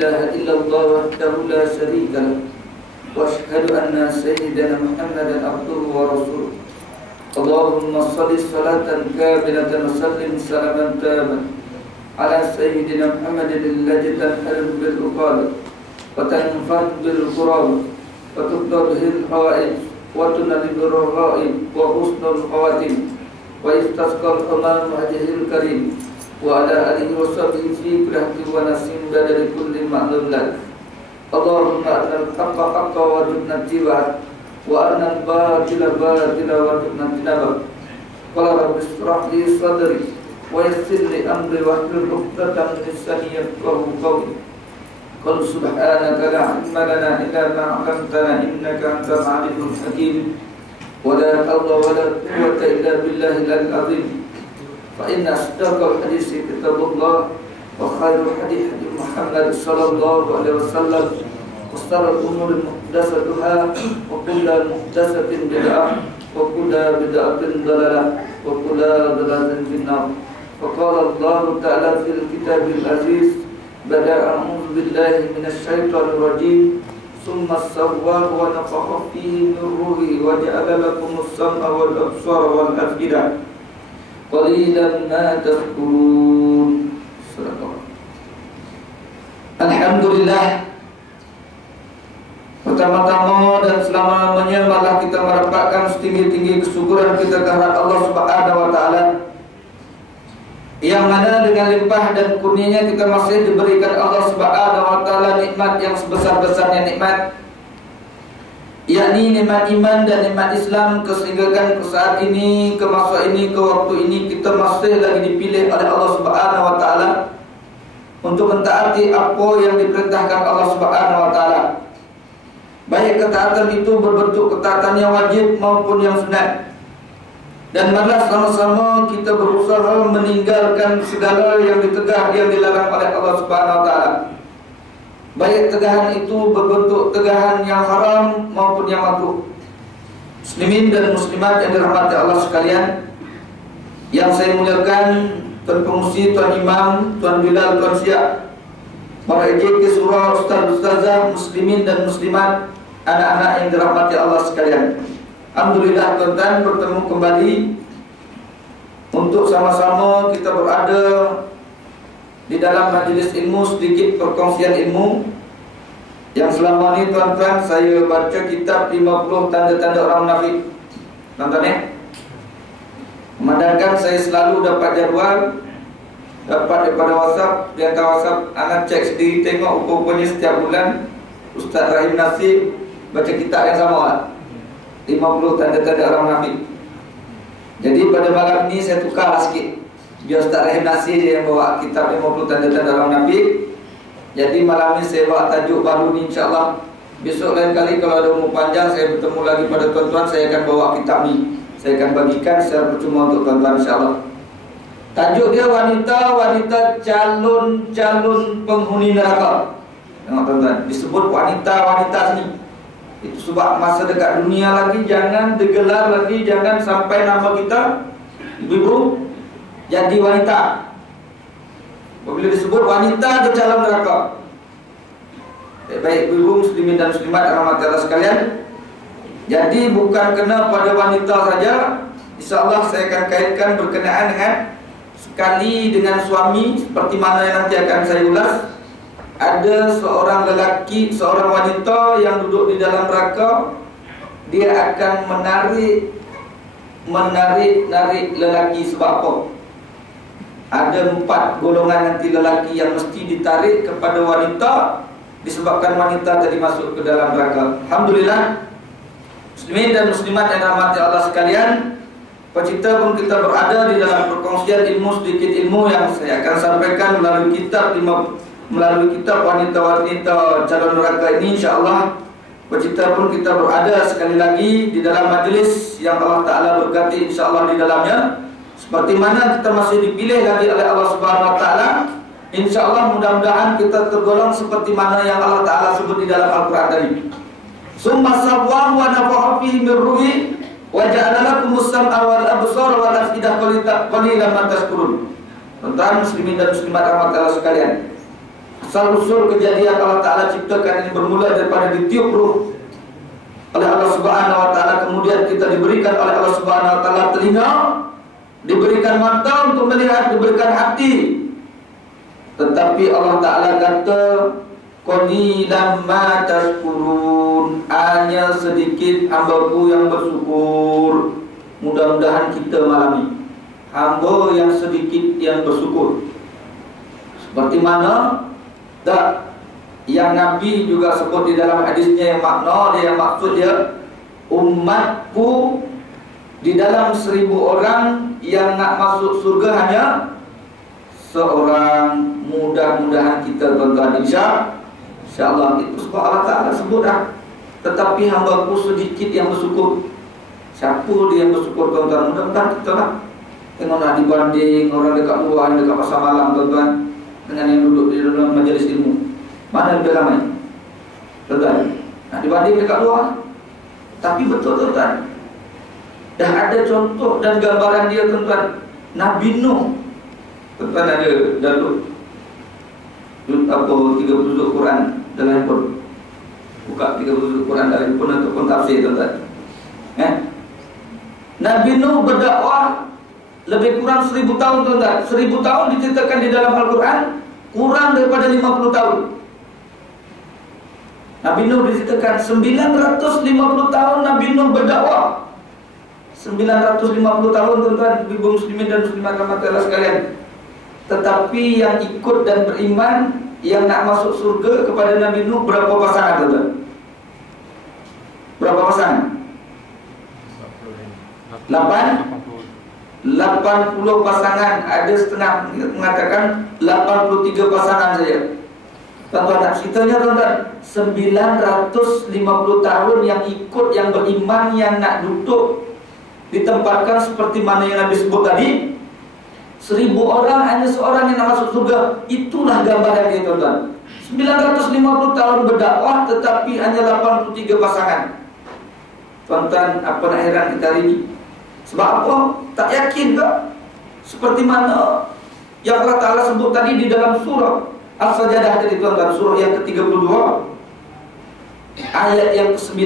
إله إلا الله وحده لا شريك له وأشهد أن سيدنا محمدا عبده ورسوله. اللهم صل صلاة كاملة وسلم سلاما تاما على سيدنا محمد الذي تنحل بالعقاب وتنفرد بالقراب وتقضى به الحوائج وتنال بالرغائب وحسن الخواتم ويستسقى الغمام وجهه الكريم وعلى آله وصحبه في كل حق ونسيم بدل كل معلوم لك. اللهم أرنا الحق حقا وارزقنا اتباعه وأرنا الباطل باطلا وارزقنا اجتنابه. قال رب اشرح لي صدري ويسر لي أمري واحلل عقدة من لساني يفقهوا قولي. قل سبحانك لا علم لنا إلا ما علمتنا إنك أنت العليم الحكيم. ولا حول ولا قوة إلا بالله العظيم. فإن أصدق الحديث كتاب الله وخير الحديث حديث محمد صلى الله عليه وسلم وشر الأمور محدثاتها وكل محدثة بدعة وكل بدعة ضلالة وكل ضلالة في النار. وقال الله تعالى في الكتاب العزيز بعد أعوذ بالله من الشيطان الرجيم ثم سواه ونفخ فيه من روحه وجعل لكم السمع والأبصار والأفئدة qalilan ma tadhkurun. Alhamdulillah, pertama-tama dan selama-lamanya malah kita merapatkan setinggi-tinggi kesyukuran kita kehadirat Allah Subhanahu wa taala, yang mana dengan limpah dan kurnianya kita masih diberikan Allah Subhanahu wa taala nikmat yang sebesar-besarnya nikmat, yakni nikmat iman dan nikmat Islam, sehingga ke saat ini, ke masa ini, ke waktu ini kita masih lagi dipilih oleh Allah Subhanahu wa taala untuk mentaati apa yang diperintahkan Allah Subhanahu wa taala. Baik ketaatan itu berbentuk ketaatan yang wajib maupun yang sunat. Dan marilah sama-sama kita berusaha meninggalkan segala yang ditegah, yang dilarang oleh Allah Subhanahu wa taala. Baik tegahan itu berbentuk tegahan yang haram maupun yang makruh. Muslimin dan muslimat yang dirahmati Allah sekalian, yang saya muliakan, Tuan Pengusi, Tuan Imam, Tuan Bilal, Tuan Syiah, para EJK Surah, Ustaz-Ustazah, muslimin dan muslimat, anak-anak yang dirahmati Allah sekalian. Alhamdulillah tuan-tuan, bertemu kembali untuk sama-sama kita berada di dalam majlis ilmu, sedikit perkongsian ilmu. Yang selama ini tuan-tuan saya baca kitab 50 tanda-tanda orang munafik. Tuan-tuan ya, memandangkan saya selalu dapat jadual, dapat daripada WhatsApp, di antara WhatsApp anak cek sendiri, tengok rupa-rupanya setiap bulan Ustaz Rahim Nasib baca kitab yang sama lah, 50 tanda-tanda orang munafik. Jadi pada malam ini saya tukar sikit, biar Ustaz Rahim Nasir yang bawa kitab 50 tanda-tanda orang munafik. Jadi malam ini saya bawa tajuk baru ni, insyaAllah. Besok lain kali kalau ada umur panjang, saya bertemu lagi pada tuan-tuan, saya akan bawa kitab ni, saya akan bagikan secara percuma untuk tuan-tuan, insyaAllah. Tajuk dia wanita-wanita calon-calon penghuni neraka. Tengok tuan-tuan, disebut wanita-wanita sini. Itu sebab masa dekat dunia lagi jangan digelar lagi, jangan sampai nama kita ibu-ibu jadi wanita. Apabila disebut wanita ke calon neraka. Baik ibu muslimin dan muslimat rahmat Allah sekalian. Jadi bukan kena pada wanita saja, insya-Allah saya akan kaitkan berkenaan dengan sekali dengan suami, seperti mana yang nanti akan saya ulas. Ada seorang lelaki, seorang wanita yang duduk di dalam neraka, dia akan menarik lelaki. Sebab apa? Ada 4 golongan nanti lelaki yang mesti ditarik kepada wanita, disebabkan wanita tadi masuk ke dalam neraka. Alhamdulillah, muslimin dan muslimat yang rahmati Allah sekalian, kita pun kita berada di dalam perkongsian ilmu, sedikit ilmu yang saya akan sampaikan melalui kitab wanita-wanita calon neraka ini, insyaAllah. Kita pun kita berada sekali lagi di dalam majlis yang Allah Ta'ala berkati insyaAllah di dalamnya. Seperti mana kita masih dipilih lagi oleh Allah Subhanahu wa taala, insyaallah mudah-mudahan kita tergolong seperti mana yang Allah Taala sebut di dalam Al-Qur'an tadi. Summa sawwahu wa nafakha fihi min ruhi wa ja'ala lakumus sam'a wal absara wal af'idah qalilan ma tashkurun. Tuan-tuan muslimin dan muslimat rahmat Allah sekalian, asal-usul kejadian Allah Ta'ala ciptakan ini bermula daripada ditiup ruh oleh Allah Subhanahu Wa Ta'ala, kemudian kita diberikan oleh Allah Subhanahu Wa Ta'ala telinga, diberikan mata untuk melihat, diberikan hati. Tetapi Allah Ta'ala kata, qalilan ma tashkurun, hanya sedikit hambaku yang bersyukur. Mudah-mudahan kita malam ini hamba yang sedikit yang bersyukur. Seperti mana tak yang Nabi juga sebut di dalam hadisnya, yang makna dia, yang maksud dia, umatku di dalam 1000 orang yang nak masuk surga hanya seorang. Mudah-mudahan kita tuan-tuan, insya-Allah. Itu sebab Allah Ta'ala sebut dah, tetapi hambaku sedikit yang bersyukur. Siapa dia yang bersyukur tuan-tuan? Mudah-mudahan kita lah. Tengok nak dibanding orang dekat luar, dekat pasar malam tuan-tuan, dengan yang duduk di dalam majlis ilmu, mana lebih ramai tuan-tuan? Nak dibanding dekat luar. Tapi betul tuan-tuan, dah ada contoh dan gambaran dia tuan-tuan. Nabi Nuh tuan-tuan ada dalam 30 juzuk Quran dalam handphone. Buka 30 juzuk Quran dalam handphone ataupun tafsir tuan-tuan. Nabi Nuh berdakwah lebih kurang 1000 tahun tuan-tuan. 1000 tahun diceritakan di dalam Al-Quran, kurang daripada 50 tahun. Nabi Nuh diceritakan 950 tahun Nabi Nuh berdakwah. 950 tahun tuan-tuan, ibu muslimin dan muslimat rahmatullah sekalian. Tetapi yang ikut dan beriman, yang nak masuk surga kepada Nabi Nuh berapa pasangan tuan-tuan? Berapa pasangan? 80 pasangan. Ada setengah mengatakan 83 pasangan saja. Tuan-tuan nak ceritanya tuan-tuan, 950 tahun yang ikut, yang beriman, yang nak duduk ditempatkan seperti mana yang Nabi sebut tadi. 1000 orang hanya seorang yang nak masuk surga. Itulah gambaran dia tuan-tuan. 950 tahun berdakwah tetapi hanya 83 pasangan. Tuan-tuan, apa nak heran kita hari ini? Sebab apa? Tak yakin ke? Seperti mana yang Allah Ta'ala sebut tadi di dalam surah As-Sajdah tadi tuan-tuan, surah yang ke-32 ayat yang ke-9.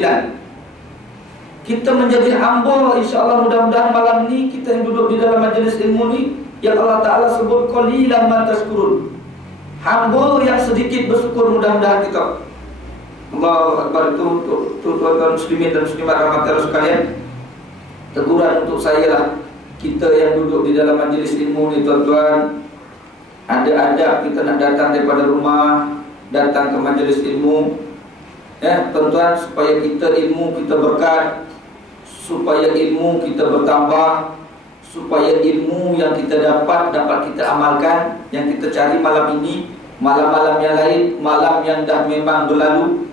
Kita menjadi hamba, insya-Allah mudah-mudahan malam ni kita yang duduk di dalam majlis ilmu ni, yang Allah Ta'ala sebut qalilan ma tashkurun, hamba yang sedikit bersyukur. Mudah-mudahan kita. Allahu Akbar. Itu untuk tuan-tuan muslimin dan muslimat rahmatullah sekalian, teguran untuk saya lah. Kita yang duduk di dalam majlis ilmu ni tuan-tuan, ada adab kita nak datang daripada rumah, datang ke majlis ilmu, tuan-tuan, supaya kita ilmu kita berkat, supaya ilmu kita bertambah, supaya ilmu yang kita dapat kita amalkan. Yang kita cari malam ini, malam-malam yang lain, malam yang dah memang berlalu,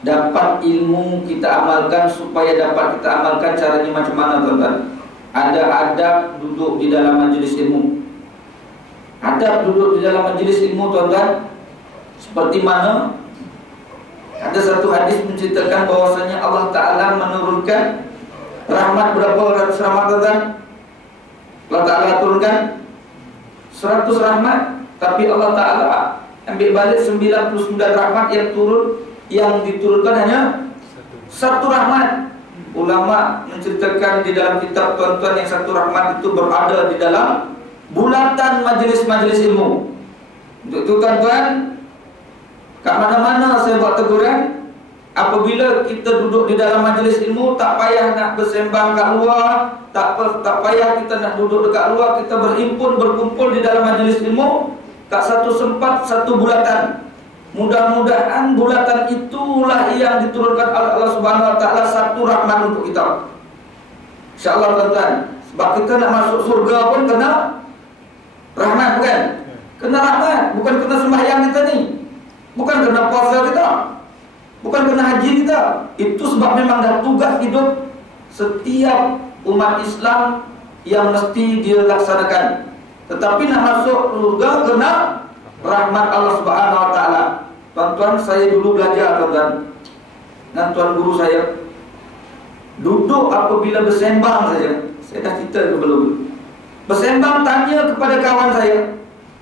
dapat ilmu kita amalkan. Supaya dapat kita amalkan, caranya macam mana tuan-tuan? Ada adab duduk di dalam majlis ilmu. Adab duduk di dalam majlis ilmu tuan-tuan, seperti mana ada satu hadis menceritakan bahwasanya Allah Ta'ala menurunkan rahmat. Berapa ratus rahmat tuan-tuan? Allah Ta'ala turunkan 100 rahmat, tapi Allah Ta'ala ambil balik 99 rahmat yang turun. Yang diturunkan hanya 1 rahmat. Ulama menceritakan di dalam kitab tuan-tuan, yang 1 rahmat itu berada di dalam bulatan majlis-majlis ilmu. Untuk itu tuan-tuan, kat mana-mana saya buat teguran, apabila kita duduk di dalam majlis ilmu, tak payah nak bersembang kat luar, tak payah kita nak duduk dekat luar, kita berhimpun, berkumpul di dalam majlis ilmu kat satu sempat, satu bulatan. Mudah-mudahan bulatan itulah yang diturunkan oleh Allah Subhanahu Wa Ta'ala 1 rahmat untuk kita, insya-Allah tuan-tuan. Sebab kita nak masuk surga pun kena rahmat, bukan? Kena rahmat, bukan kena sembahyang kita ni, bukan kena puasa kita, bukan kena haji kita. Itu sebab memang dah tugas hidup setiap umat Islam yang mesti dia laksanakan. Tetapi nak masuk surga kena rahmat Allah Subhanahu Wa Ta'ala. Tuan-tuan, saya dulu belajar tuan-tuan dengan tuan guru saya, duduk apabila bersembang saja. Saya dah cerita ke belum? Bersembang, tanya kepada kawan saya,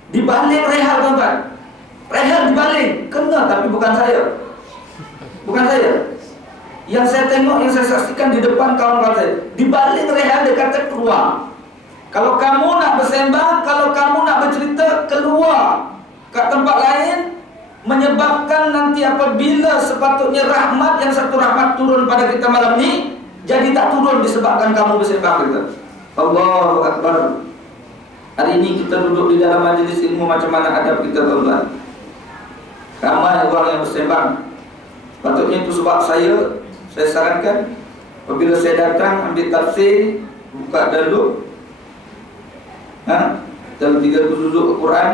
di balik rehat tuan-tuan, Rehat dibaling, kena, tapi bukan saya. Bukan saya. Yang saya tengok, yang saya saksikan di depan kawan-kawan saya, dibaling rehat, dia kata keluar. Kalau kamu nak bersembang, kalau kamu nak bercerita, keluar ke tempat lain. Menyebabkan nanti apabila sepatutnya rahmat, yang satu rahmat turun pada kita malam ni, jadi tak turun disebabkan kamu bersembang kita. Allahu Akbar. Hari ini kita duduk di dalam majlis ilmu, macam mana adab kita, tuan-tuan? Ramai orang yang bersembang. Patutnya itu sebab saya sarankan, apabila saya datang ambil tafsir, buka dulu dalam 3 juzuk Al-Quran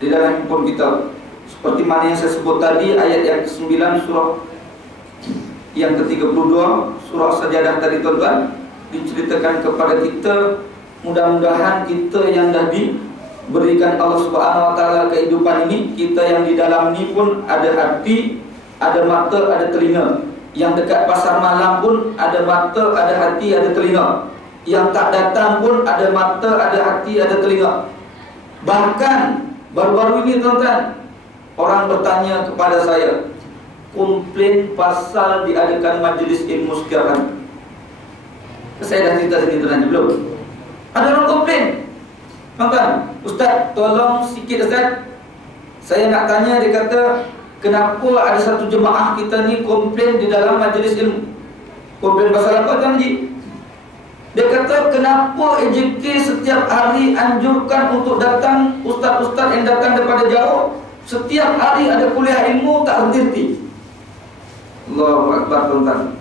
di dalam handphone kita. Seperti mana yang saya sebut tadi, ayat yang ke-9 surah yang ke-32 surah Sajadah tadi, tuan-tuan, diceritakan kepada kita. Mudah-mudahan kita yang dah diberikan Allah Subhanahu Wa Taala kehidupan ini, kita yang di dalam ini pun ada hati, ada mata, ada telinga. Yang dekat pasar malam pun ada mata, ada hati, ada telinga. Yang tak datang pun ada mata, ada hati, ada telinga. Bahkan baru-baru ini, tuan-tuan, orang bertanya kepada saya, komplain pasal diadakan majlis ilmu setiap hari. Saya dah cerita sini tadi belum? Ada orang komplain, tuan-tuan, Ustaz, tolong sikit Ustaz, saya nak tanya. Dia kata, kenapa ada satu jemaah kita ni komplain di dalam majlis ilmu? Komplain pasal apa, Tuan Haji? Dia kata, kenapa AJK setiap hari anjurkan untuk datang ustaz-ustaz yang datang daripada jauh? Setiap hari ada kuliah ilmu, tak henti-henti. Allahu Akbar, tuan-tuan.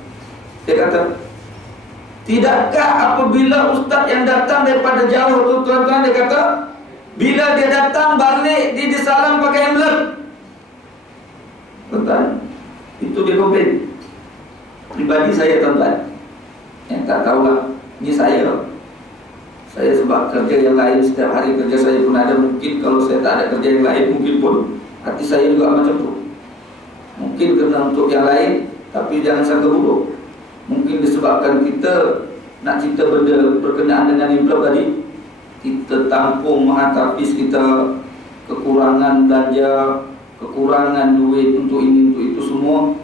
Dia kata, tidakkah apabila ustaz yang datang daripada jauh tu, tuan-tuan, dia kata, bila dia datang balik, dia disalam pakai emblem. Tuan-tuan, itu dia komplain. Pribadi saya, tuan-tuan, yang tak tahulah, ini saya sebab kerja yang lain, setiap hari kerja saya pun ada. Mungkin kalau saya tak ada kerja yang lain, mungkin pun hati saya juga macam tu. Mungkin kena untuk yang lain, tapi jangan sangka buruk. Mungkin disebabkan kita nak cerita benda berkenaan dengan implop tadi, kita tampung menghatapis kita, kekurangan belanja, kekurangan duit untuk ini, untuk itu semua.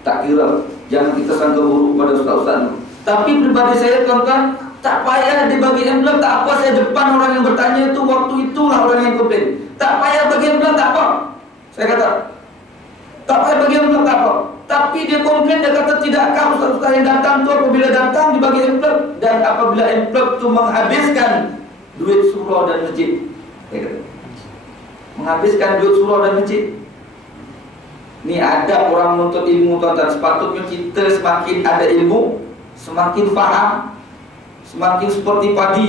Tak kira, jangan kita sangka buruk pada ustaz-ustaz. Tapi pribadi saya, tuan-tuan, tak payah dibagi envelope, tak apa. Saya depan orang yang bertanya itu, waktu itulah orang yang komplain. Tak payah bagi envelope, tak apa. Saya kata, tak payah bagi envelope, tak apa. Tapi dia komplain, dia kata, tidakkah ustaz-ustaz yang datang tu apabila datang dibagi envelope, dan apabila envelope tu menghabiskan duit surau dan masjid. Dia kata, menghabiskan duit surau dan masjid. Ni adab orang menuntut ilmu, tuan-tuan. Sepatutnya kita semakin ada ilmu, semakin faham, semakin seperti padi.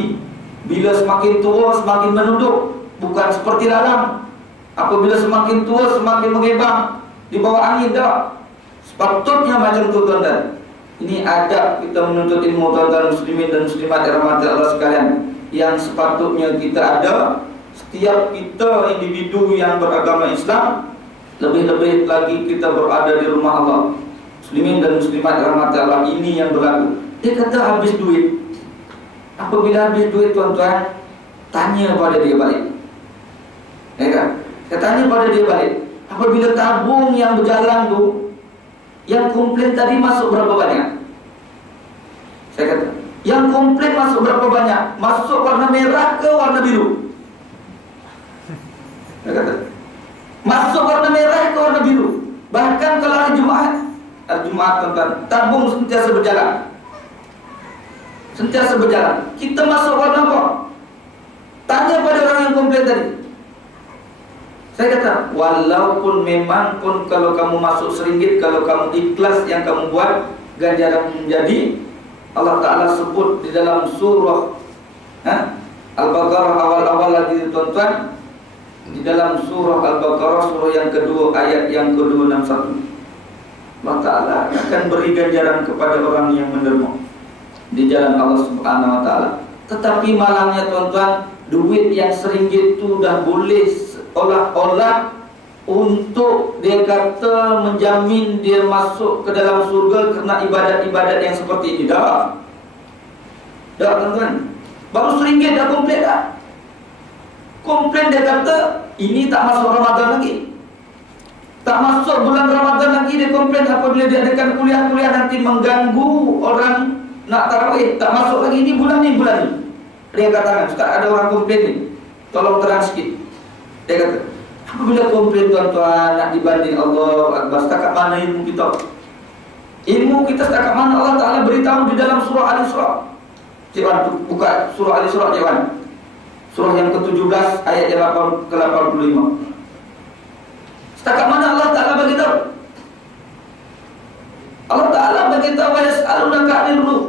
Bila semakin tua, semakin menunduk, bukan seperti lalang. Apabila semakin tua, semakin mengebang di bawah angin. Tak, sepatutnya macam tu, tuan-tuan. Ini adab kita menuntut ilmu, tuan-tuan muslimin dan muslimat dirahmati Allah sekalian, yang sepatutnya kita ada. Setiap kita individu yang beragama Islam, lebih-lebih lagi kita berada di rumah Allah. Muslimin dan muslimat dirahmati Allah, ini yang berlaku. Dia kata habis duit. Apabila habis duit, tuan-tuan, tanya pada dia balik. Ya kan? Saya tanya pada dia balik. Apabila tabung yang berjalan tu, yang komplain tadi masuk berapa banyak? Saya kata, yang komplain masuk berapa banyak? Masuk warna merah ke warna biru? Saya kata, masuk warna merah ke warna biru. Bahkan kalau hari Jumaat, tuan-tuan, tabung sentiasa berjalan. Sentiasa berjalan. Kita masuk warna apa? Tanya pada orang yang komplain tadi. Saya kata, walaupun memang pun kalau kamu masuk RM1, kalau kamu ikhlas yang kamu buat, ganjaran menjadi. Allah Ta'ala sebut di dalam surah Al-Baqarah awal-awal lagi, tuan-tuan. Di dalam surah Al-Baqarah, surah yang kedua, ayat yang ke-261, Allah Ta'ala akan beri ganjaran kepada orang yang menderma di jalan Allah Subhanahu Wa Ta'ala. Tetapi malangnya, tuan-tuan, duit yang RM1 itu dah boleh olah-olah untuk dia kata menjamin dia masuk ke dalam surga kerana ibadat-ibadat yang seperti ini. Dah, tuan-tuan, baru RM1 dah komplain dah. Komplain, dia kata Ini tak masuk Ramadan lagi. Tak masuk bulan Ramadan lagi dia komplain apabila diadakan kuliah-kuliah nanti mengganggu orang nak tarawih. Tak masuk lagi, ini bulan ni. Dia katakan, Ustaz ada orang komplain ni, tolong terang sikit. Dia kata, apabila komplain tuan-tuan nak dibanding Allah Akbar, setakat mana ilmu kita? Ilmu kita setakat mana Allah Ta'ala beritahu di dalam surah Al-Isra. Cik Wan, buka surah Al-Isra Cik Wan. Surah yang ke-17 ayat yang ke-85. Setakat mana Allah Ta'ala beritahu? Allah Ta'ala beritahu, wa yas'alunaka 'anil ruh.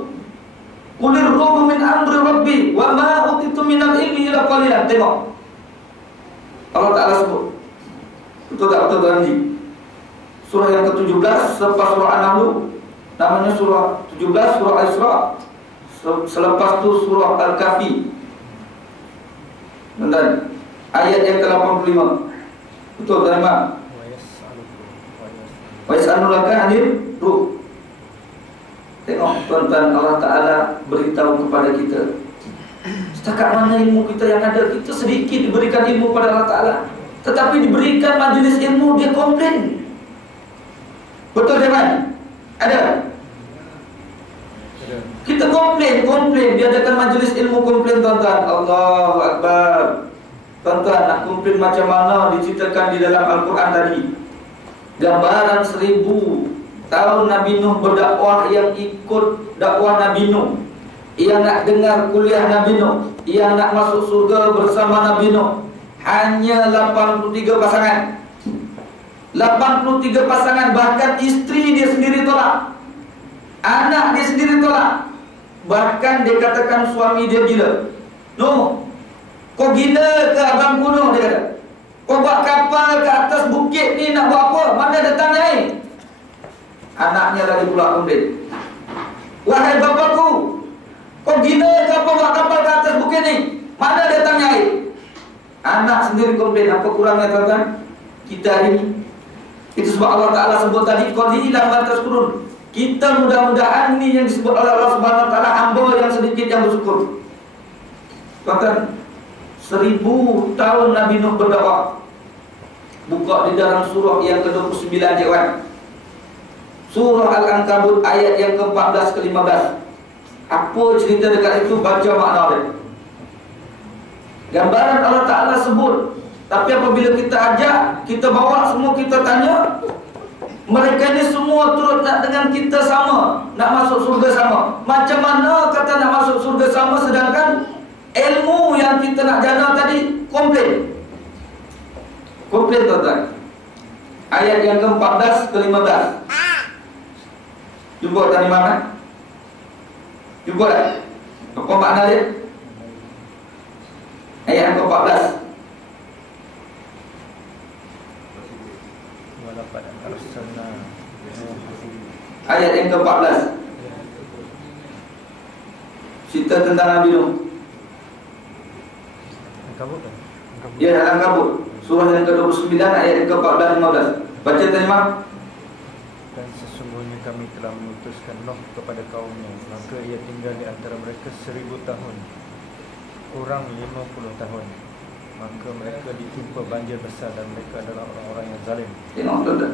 Qulir ruhu min amri rabbi wa ma utitu minal ilmi illa qalilan. Tengok, Allah Ta'ala sebut. Betul tak betul Tuan Haji? Surah yang ke-17 selepas surah An-Nahl, namanya surah 17 surah Al-Isra. Selepas tu surah Al-Kahfi. Dan ayat yang ke-85. Betul Tuan Imam? Wa yas'alunaka 'anil ruh. Tengok tuan-tuan, Allah Ta'ala beritahu kepada kita. Setakat mana ilmu kita yang ada, kita sedikit diberikan ilmu pada Allah Ta'ala, tetapi diberikan majlis ilmu, dia komplain. Betul Jaman? Ada? Kita komplain, diadakan majlis ilmu komplain tuan-tuan. Allahu Akbar. Tuan-tuan, nak komplain macam mana diceritakan di dalam Al-Quran tadi. Gambaran 1000 tahun Nabi Nuh berdakwah, yang ikut dakwah Nabi Nuh, yang nak dengar kuliah Nabi Nuh, yang nak masuk surga bersama Nabi Nuh, hanya 83 pasangan. 83 pasangan, bahkan isteri dia sendiri tolak, anak dia sendiri tolak. Bahkan dia katakan suami dia gila. Nuh, kau gila ke abang kuno? Dia kata, kau buat kapal ke atas bukit ni nak buat apa? Mana datang air? Anaknya lagi pula komplain, wahai bapakku, kau gila ke apa buat kapal ke atas bukit ni? Mana datangnya air? Anak sendiri komplain. Apa kurangnya tuan-tuan kita hari ini? Itu sebab Allah Ta'ala sebut tadi, qalilan ma tashkurun. Kita mudah-mudahan ni yang disebut oleh Allah Subhanahu Wa Ta'ala, hamba yang sedikit yang bersyukur. Tuan-tuan, 1000 tahun Nabi Nuh berdakwah. Buka di dalam surah yang ke-29 Cik Wan. Surah Al-Ankabut ayat yang ke-14 ke-15. Apa cerita dekat itu? Baca makna dia. Gambaran Allah Ta'ala sebut. Tapi apabila kita ajak, kita bawa semua, kita tanya, mereka ni semua turut nak dengan kita sama, nak masuk surga sama. Macam mana kata nak masuk surga sama, sedangkan ilmu yang kita nak jana tadi komplain. Komplain tuan-tuan. Ayat yang ke-14 ke-15. Jumpa tadi mana? Jumpa tak? Apa makna dia? Ayat yang ke-14. Ayat yang ke-14. Cerita tentang Nabi Nuh. Ya, dalam kabut. Surah yang ke-29 ayat yang ke-14-15. Baca terima. Dan sesungguhnya kami telah mengutuskan Nuh kepada kaumnya, maka ia tinggal di antara mereka 1000 tahun, kurang 50 tahun. Maka mereka ditimpa banjir besar dan mereka adalah orang-orang yang zalim. Tengok tuan-tuan,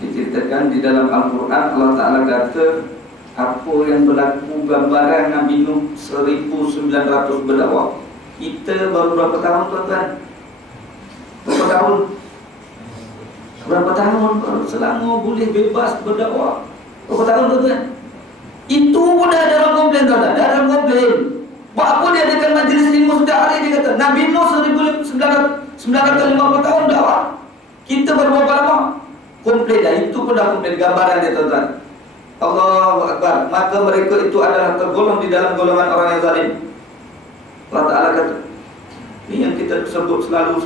diceritakan di dalam Al-Quran, Allah Ta'ala kata apa yang berlaku gambaran Nabi Nuh 1900 berdakwah. Kita baru berapa tahun tuan-tuan? Berapa tahun? Berapa tahun selama boleh bebas berdakwah? Berapa tahun tuan-tuan? Itu pun dah dalam komplain tuan-tuan, dah dalam komplain. Buat apa dia adakan majlis ilmu setiap hari? Dia kata Nabi Nuh 1950 tahun dakwah. Kita baru berapa lama? Komplain dah, itu pun dah komplain. Gambaran dia tuan-tuan. Allahu Akbar. Maka mereka itu adalah tergolong di dalam golongan orang yang zalim. Allah Ta'ala kata, ini yang kita sebut selalu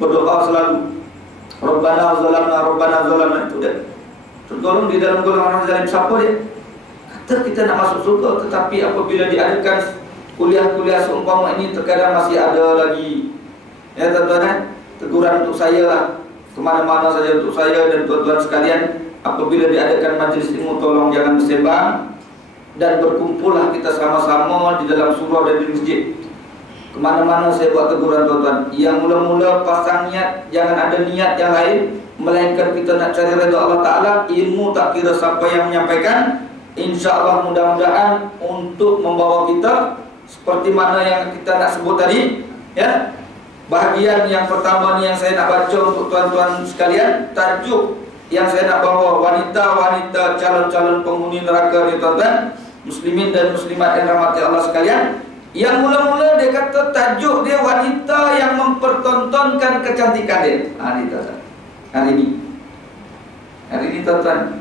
berdoa selalu, Rabbana zalamna, itu dia tergolong di dalam golongan orang zalim. Siapa dia? Kata kita nak masuk surga, tetapi apabila diadakan kuliah-kuliah seumpama ini, terkadang masih ada lagi, ya tuan-tuan, teguran untuk saya lah, kemana-mana saja untuk saya dan tuan-tuan sekalian. Apabila diadakan majlis ilmu, tolong jangan bersembang, dan berkumpullah kita sama-sama di dalam surau dan di masjid. Kemana-mana saya buat teguran tuan-tuan. Yang mula-mula pasang niat, jangan ada niat yang lain, melainkan kita nak cari redha Allah Ta'ala. Ilmu tak kira siapa yang menyampaikan, insya-Allah mudah-mudahan untuk membawa kita seperti mana yang kita nak sebut tadi, ya. Bahagian yang pertama ni yang saya nak baca untuk tuan-tuan sekalian, tajuk yang saya nak bawa, wanita-wanita calon-calon penghuni neraka ni tuan-tuan, muslimin dan muslimat yang rahmati Allah sekalian. Yang mula-mula dia kata tajuk dia wanita yang mempertontonkan kecantikan dia. Ini tuan-tuan. Hari ini tuan-tuan,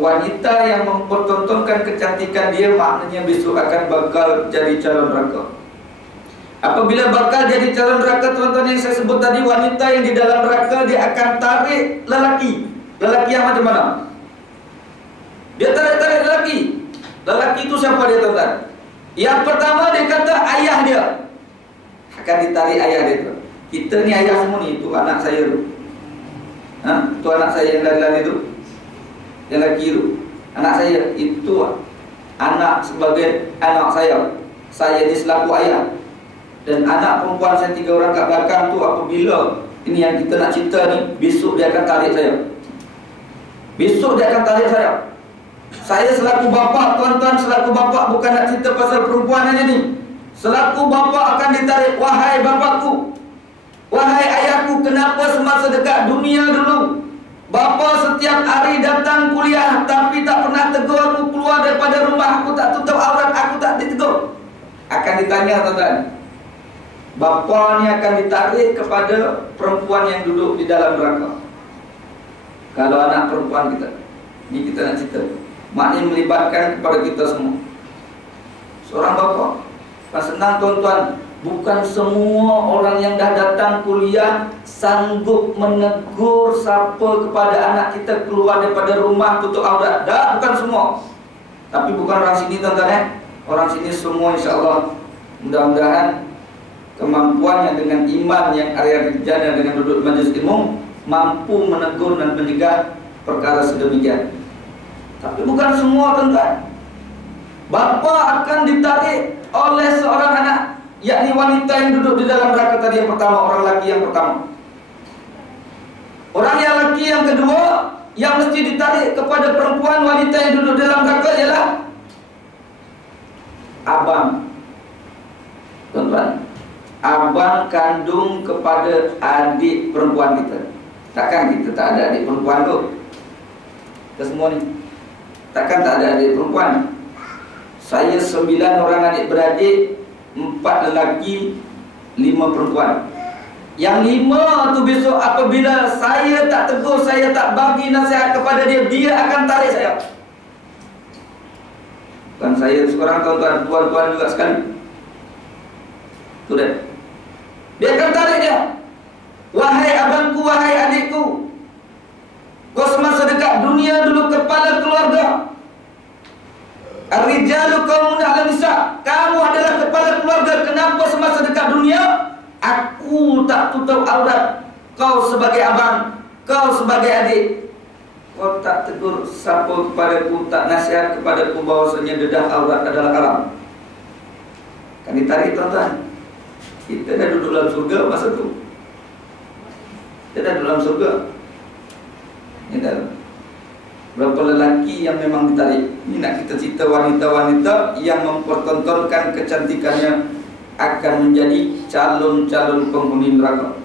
wanita yang mempertontonkan kecantikan dia maknanya besok akan bakal jadi calon neraka. Apabila bakal jadi calon neraka tuan-tuan yang saya sebut tadi, wanita yang di dalam neraka dia akan tarik lelaki. Lelaki yang macam mana? Dia tarik-tarik lelaki. Lelaki itu siapa dia tuan-tuan? Yang pertama dia kata ayah dia akan ditarik ayah dia tu. Kita ni ayah semua ni, itu anak saya tu. Itu anak saya yang lari-lari tu, yang lelaki tu, anak saya. Itu anak sebagai anak saya. Saya ni selaku ayah. Dan anak perempuan saya 3 orang kat belakang tu, apabila ini yang kita nak cerita ni, besok dia akan tarik saya. Besok dia akan tarik saya. Saya selaku bapa, tuan-tuan, selaku bapa bukan nak cerita pasal perempuan aja ni. Selaku bapa akan ditarik, wahai bapakku, wahai ayahku, kenapa semasa dekat dunia dulu bapa setiap hari datang kuliah tapi tak pernah tegur aku keluar daripada rumah, aku tak tutup aurat, aku tak ditegur. Akan ditanya tuan-tuan. Bapa ni akan ditarik kepada perempuan yang duduk di dalam neraka. Kalau anak perempuan kita, ni kita nak cerita, maknanya melibatkan kepada kita semua. Seorang bapa, kan senang tuan-tuan, bukan semua orang yang dah datang kuliah sanggup menegur siapa kepada anak kita keluar daripada rumah tutup aurat. Dah, bukan semua. Tapi bukan orang sini tuan-tuan, orang sini semua insya-Allah. Mudah-mudahan kemampuannya dengan iman yang area jana dengan duduk majlis ilmu mampu menegur dan mencegah perkara sedemikian. Tapi bukan semua tuan-tuan. Bapa akan ditarik oleh seorang anak, yakni wanita yang duduk di dalam neraka tadi yang pertama, orang lelaki yang pertama. Orang yang lelaki yang kedua yang mesti ditarik kepada perempuan wanita yang duduk di dalam neraka ialah abang. Tuan-tuan, abang kandung kepada adik perempuan kita. Takkan kita tak ada adik perempuan tu? Kita semua ni takkan tak ada adik perempuan. Saya 9 orang adik beradik, 4 lelaki, 5 perempuan. Yang 5 tu besok apabila saya tak tegur, saya tak bagi nasihat kepada dia, dia akan tarik saya. Bukan saya seorang tuan-tuan, tuan-tuan juga sekali. Tu dia. Dia akan tarik dia. Wahai abangku, wahai adikku, kau semasa dekat dunia dulu kepala keluarga. Ar-rijalu qawmun 'ala nisa. Kamu adalah kepala keluarga. Kenapa semasa dekat dunia aku tak tutup aurat? Kau sebagai abang, kau sebagai adik, kau tak tegur siapa kepadaku, tak nasihat kepadaku bahawasanya dedah aurat adalah haram. Kan ditarik tuan-tuan. Kita dah duduk dalam surga masa tu. Kita dah duduk dalam surga. Ini dah berapa lelaki yang memang ditarik. Ini nak kita cerita wanita-wanita yang mempertontonkan kecantikannya akan menjadi calon-calon penghuni neraka.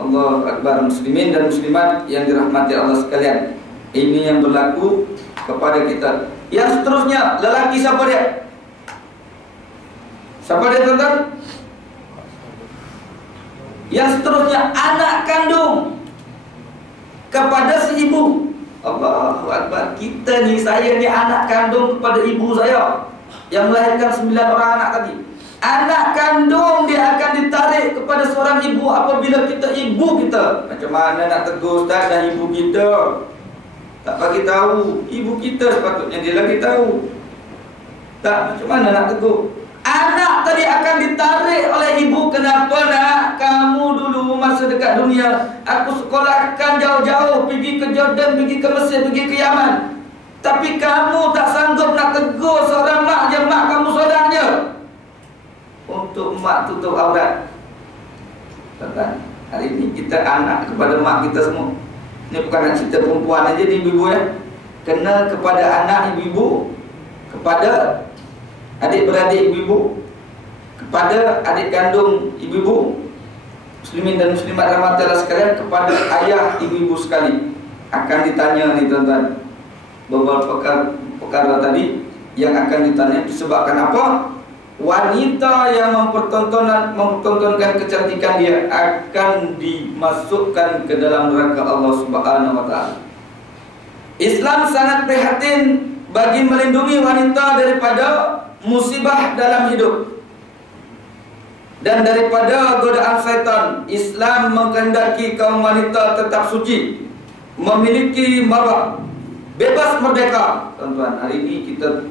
Allahu Akbar, muslimin dan muslimat yang dirahmati Allah sekalian. Ini yang berlaku kepada kita. Yang seterusnya, lelaki siapa dia? Siapa dia tuan-tuan? Yang seterusnya, anak kandung kepada si ibu. Allahu Akbar. Kita ni, saya ni anak kandung kepada ibu saya yang melahirkan 9 orang anak tadi. Anak kandung dia akan ditarik kepada seorang ibu apabila kita ibu kita. Macam mana nak tegur Ustaz dan ibu kita? Tak bagi tahu. Ibu kita sepatutnya dia lagi tahu. Tak, macam mana nak tegur? Anak tadi akan ditarik oleh ibu. Kenapa nak? Kamu dulu masa dekat dunia aku sekolahkan jauh-jauh, pergi ke Jordan, pergi ke Mesir, pergi ke Yaman. Tapi kamu tak sanggup nak tegur seorang mak je, mak kamu seorang je, untuk mak tutup aurat. Tuan-tuan, hari ini kita anak kepada mak kita semua. Ini bukan nak cerita perempuan aja ni ibu-ibu ya. Kena kepada anak ibu-ibu, kepada adik-beradik ibu-ibu, kepada adik kandung ibu-ibu, muslimin dan muslimat rahmatillah sekalian, kepada ayah ibu-ibu sekali. Akan ditanya ni tuan-tuan, beberapa perkara tadi yang akan ditanya disebabkan apa? Wanita yang mempertontonkan kecantikan dia akan dimasukkan ke dalam neraka Allah Subhanahu wa taala. Islam sangat prihatin bagi melindungi wanita daripada musibah dalam hidup dan daripada godaan syaitan. Islam mengkehendaki kaum wanita tetap suci, memiliki marwah, bebas merdeka. Tuan-tuan, hari ini kita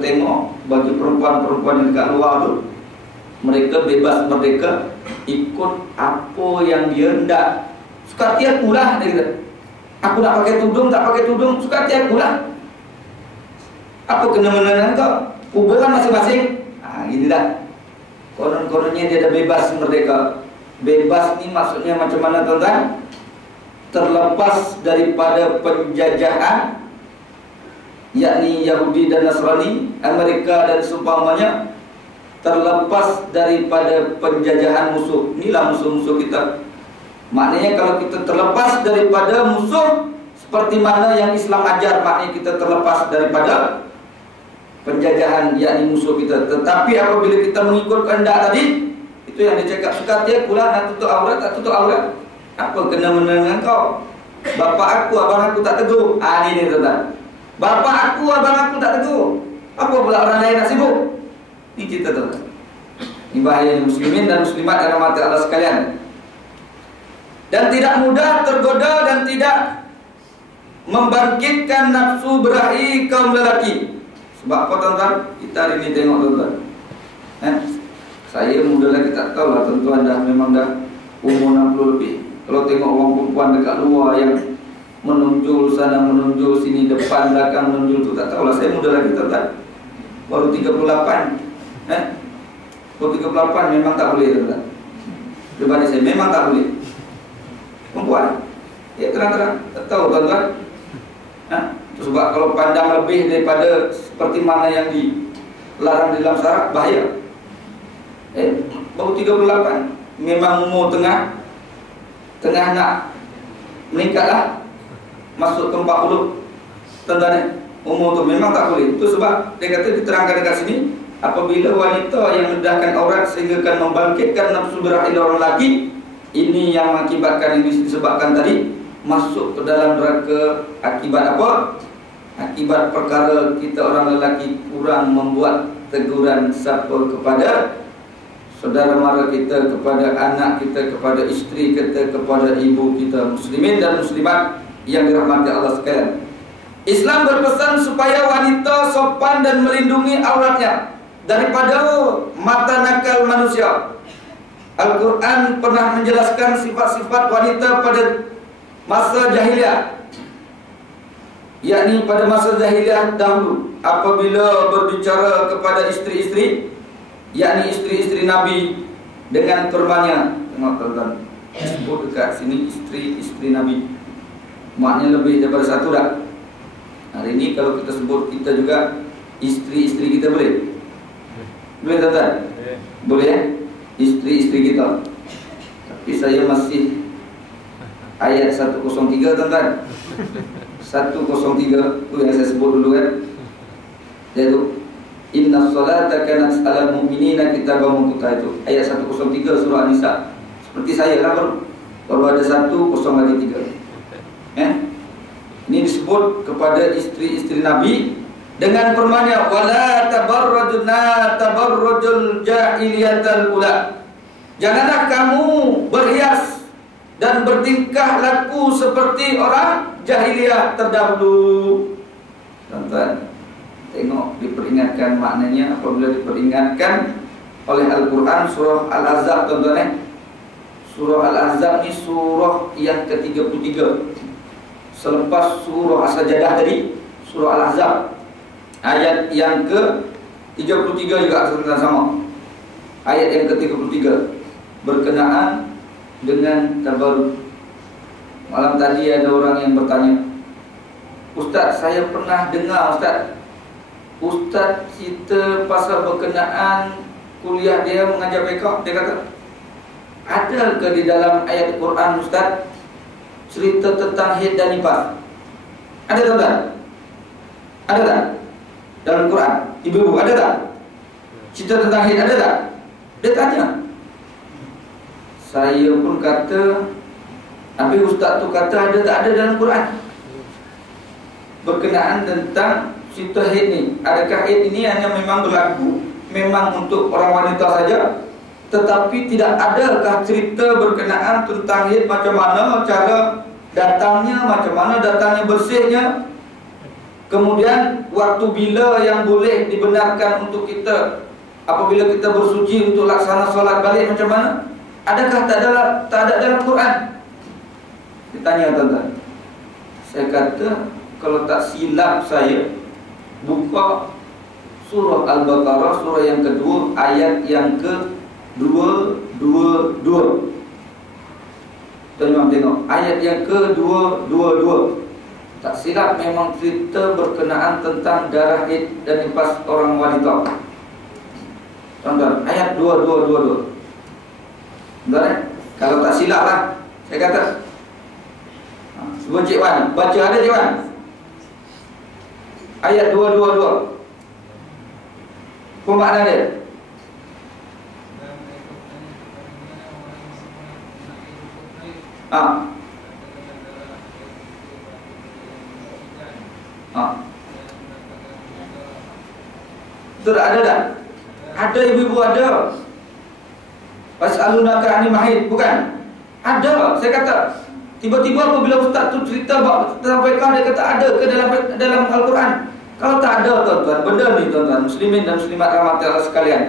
tengok bagi perempuan-perempuan yang dekat luar tu, mereka bebas merdeka, ikut apa yang dia hendak. Suka hati aku lah, dia kata. Aku nak pakai tudung, tak pakai tudung, suka hati aku lah. Apa kena-mena kau? Kuburan masing-masing. Gini dah. Konon-kononnya dia dah bebas merdeka. Bebas ni maksudnya macam mana tuan-tuan? Terlepas daripada penjajahan, yakni Yahudi dan Nasrani, Amerika dan seumpamanya, terlepas daripada penjajahan musuh. Inilah musuh-musuh kita. Maknanya kalau kita terlepas daripada musuh seperti mana yang Islam ajar, maknanya kita terlepas daripada penjajahan, yakni musuh kita. Tetapi apabila kita mengikut kehendak tadi, itu yang dia cakap, suka dia pula nak tutup aurat, tak tutup aurat. Apa kena menenang kau? Bapa aku, abang aku tak tegur. Ini dia tuan-tuan. Bapa aku, abang aku tak tegur. Apa pula orang lain nak sibuk? Ini cerita tuan-tuan. Ini bahaya muslimin dan muslimat yang dirahmati Allah sekalian. Dan tidak mudah tergoda dan tidak membangkitkan nafsu berahi kaum lelaki. Sebab apa tuan-tuan? Kita hari ini tengok tuan-tuan. Saya muda lagi tak tahu lah tuan-tuan, dah memang dah umur 60 lebih. Kalau tengok orang perempuan dekat luar yang menonjol sana, menonjol sini, depan, belakang, menonjol tu, tak tahulah. Saya muda lagi tuan-tuan, baru 38. Baru 38 memang tak boleh tuan-tuan. Pribadi saya memang tak boleh. Perempuan, ya terang-terang, tak tahu tuan-tuan. Sebab kalau pandang lebih daripada seperti mana yang dilarang di dalam syarak, bahaya. Baru 38, memang umur tengah nak meningkatlah, masuk ke 40 tuan-tuan. Umur tu memang tak boleh. Itu sebab dia kata, diterangkan dekat sini, apabila wanita yang mendedahkan aurat sehingga akan membangkitkan nafsu berahi orang lelaki, ini yang mengakibatkan, yang disebabkan tadi, masuk ke dalam neraka. Akibat apa? Akibat perkara kita orang lelaki kurang membuat teguran siapa kepada saudara mara kita, kepada anak kita, kepada isteri kita, kepada ibu kita, muslimin dan muslimat yang dirahmati Allah sekalian. Islam berpesan supaya wanita sopan dan melindungi auratnya daripada mata nakal manusia. Al-Quran pernah menjelaskan sifat-sifat wanita pada masa jahiliyah, yakni pada masa jahiliyah dahulu, apabila berbicara kepada isteri-isteri, yakni isteri-isteri Nabi dengan firman-Nya. Tengok tuan-tuan, sebut dekat sini isteri-isteri Nabi, maknanya lebih daripada satu dah. Hari ini kalau kita sebut kita juga isteri-isteri kita, boleh? Boleh tuan-tuan? Boleh ya? Isteri-isteri kita. Tapi saya masih ayat 103 tuan-tuan. 103 itu yang saya sebut dulu kan, yaitu Inna salata kanat 'alal mu'minina kitaban mawquta, itu ayat 103 surah An-Nisa. Seperti saya lah, baru ada 103. Ini disebut kepada isteri-isteri Nabi dengan firman-Nya, wala tabarrajna tabarrujul jahiliyatal ula. Janganlah kamu berhias dan bertingkah laku seperti orang jahiliyah terdahulu. Tuan-tuan, tengok diperingatkan maknanya apabila diperingatkan oleh Al-Quran. Surah Al-Ahzab tuan-tuan, Surah Al-Ahzab ni surah yang ke-33 selepas surah As-Sajdah tadi. Surah Al-Ahzab ayat yang ke-33 juga sama. ayat yang ke-33 berkenaan dengan tabarruk. Malam tadi ada orang yang bertanya, Ustaz, saya pernah dengar Ustaz cerita pasal berkenaan kuliah dia mengajar fiqh. Dia kata, adakah di dalam ayat Quran Ustaz cerita tentang haid dan nifas? Ada tak? Ada tak? Dalam Quran, ibu-ibu ada tak? Cerita tentang haid ada tak? Dia tanya. Saya pun kata, tapi Ustaz tu kata ada tak ada dalam Quran berkenaan tentang cerita haid ni. Adakah haid ini hanya memang berlaku memang untuk orang wanita saja, tetapi tidak adakah cerita berkenaan tentang haid, macam mana cara datangnya, macam mana datangnya bersihnya, kemudian waktu bila yang boleh dibenarkan untuk kita apabila kita bersuci untuk laksana solat balik macam mana? Adakah tak ada dalam Quran? Ditanya tuan-tuan. Saya kata, kalau tak silap saya, buka surah Al-Baqarah, surah yang kedua, ayat yang ke-222. Tuan-tuan tengok, ayat yang ke-222. Tak silap memang cerita berkenaan tentang darah haid dan nifas orang wanita. Tuan-tuan, ayat 2222. Tuan-tuan, kalau tak silap lah, saya kata. Cuba Cik Wan, baca, ada Cik Wan? Ayat 222. Apa makna dia? Itu tak ada tak? Ada ibu-ibu ada. Fas'alunaka 'anil mahid, bukan? Ada, saya kata. Tiba-tiba apabila Ustaz tu cerita tentang fiqh, dia kata ada ke dalam Al-Quran? Kalau tak ada tuan-tuan, benda ni tuan-tuan, muslimin dan muslimat rahmati Allah sekalian,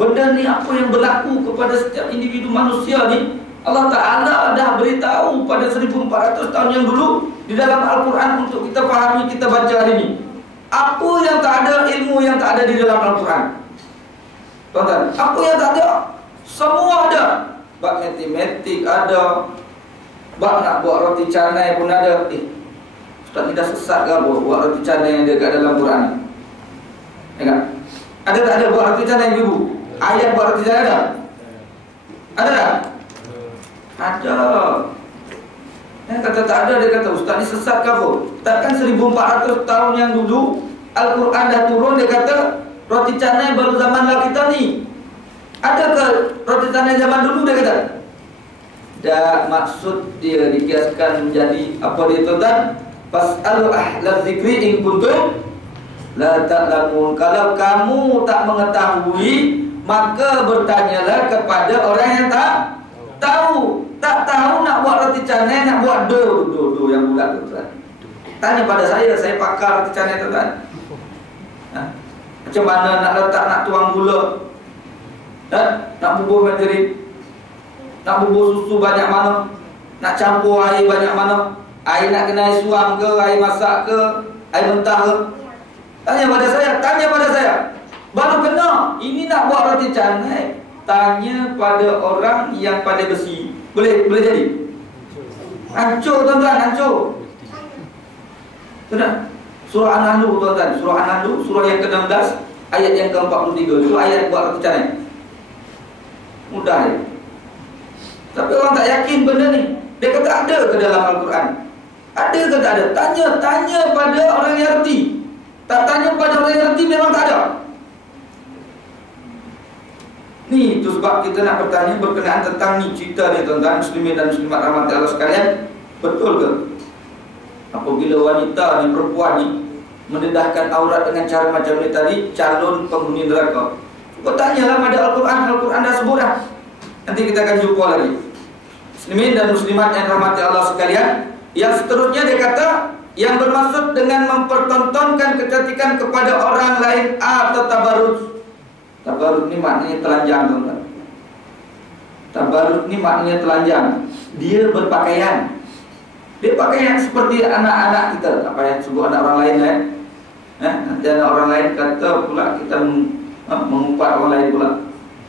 benda ni apa yang berlaku kepada setiap individu manusia ni, Allah Ta'ala dah beritahu pada 1400 tahun yang dulu di dalam Al-Quran untuk kita fahami, kita baca hari ni. Apa yang tak ada, ilmu yang tak ada di dalam Al-Quran, tuan-tuan, apa yang tak ada, semua ada. Bab matematik ada, bab nak buat roti canai pun ada. Ustaz ni dah sesat ke apa buat roti canai yang dekat dalam Quran ni? Ingat? Ada tak ada buat roti canai ibu? Ayat buat roti canai ada? Ada tak? Ada. Yang kata tak ada, dia kata Ustaz ni sesat ke apa? Takkan 1400 tahun yang dulu Al-Quran dah turun, dia kata roti canai baru zaman lah kita ni. Adakah roti canai zaman dulu, dia kata? Dan maksud dia dikiaskan menjadi apa dia tuan-tuan? Fas'alu ahla dzikri in kuntum la ta'lamun. Kalau kamu tak mengetahui, maka bertanyalah kepada orang yang tak tahu. Tak tahu nak buat roti canai, nak buat do yang bulat tuan-tuan. Tanya pada saya pakar roti canai tuan-tuan. Macam mana nak letak, nak tuang gula, nak bubur margarin, nak bubur susu banyak mana, nak campur air banyak mana, air nak kena air suam ke, air masak ke, air mentah ke. Tanya pada saya. Baru kena. Ini nak buat roti canai, tanya pada orang yang pandai besi. Boleh jadi? Hancur tuan-tuan, hancur. Tuan-tuan, surah An-Nahl tuan-tuan, surah An-Nahl, surah yang ke-16, ayat yang ke-43. Itu ayat buat roti canai. Mudah ya. Tapi orang tak yakin benda ni. Dia kata ada ke dalam Al-Quran? Ada ke tak ada? Tanya pada orang yang erti. Tak tanya pada orang yang erti, memang tak ada. Ni itu sebab kita nak bertanya berkenaan tentang ni cerita ni tuan-tuan, muslimin dan muslimat rahmati Allah sekalian. Betul ke apabila wanita ni, perempuan ni mendedahkan aurat dengan cara macam ni tadi, calon penghuni neraka? Bertanyalah pada Al-Quran. Al-Quran dah sebut dah. Nanti kita akan jumpa lagi. Muslimin dan muslimat yang rahmati Allah sekalian, yang seterusnya dia kata, yang bermaksud dengan mempertontonkan kecantikan kepada orang lain atau tabarruj. Tabarruj ni maknanya telanjang tuan-tuan. Tabarruj ni maknanya telanjang. Dia berpakaian. Dia pakaian seperti anak-anak kita. Apa yang sebut anak orang lain Nanti anak orang lain kata pula kita mengumpat orang lain pula.